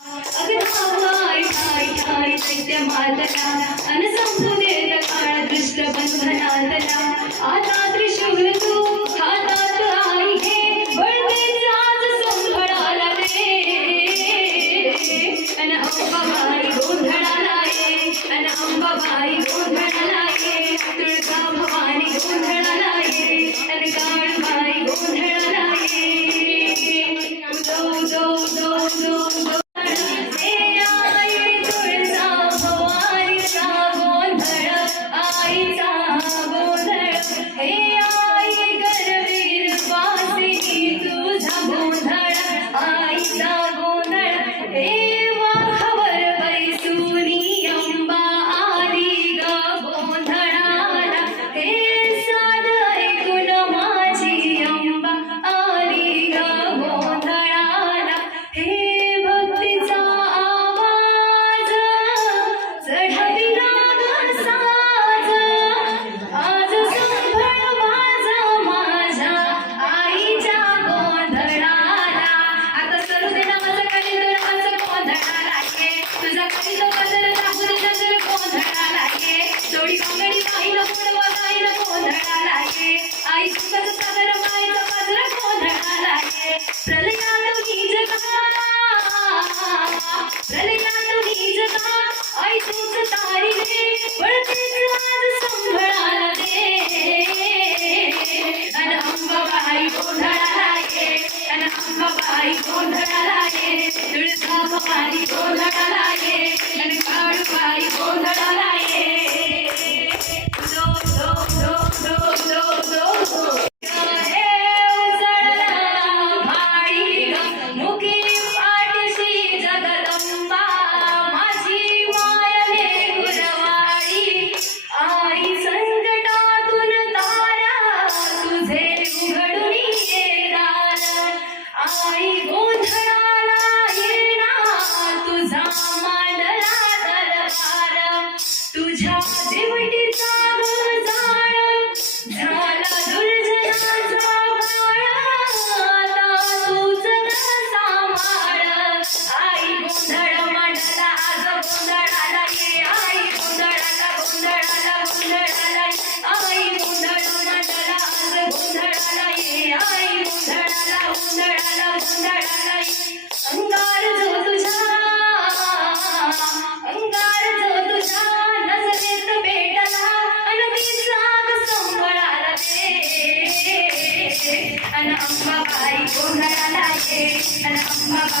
अगदाय हाय हाय दैत्य मातला अन संपुदेत काळ दृष्ट बंधनातला आता त्रिशूल तू हातात आई घे बळतेच आज संभळाला दे अन अंबाबाई गोंधळाला ये अन अंबाबाई गोंधळाला ये तुळजा भवानी गोंधळाला ये अन काळबाई गोंधळाला ये दो दो दो दो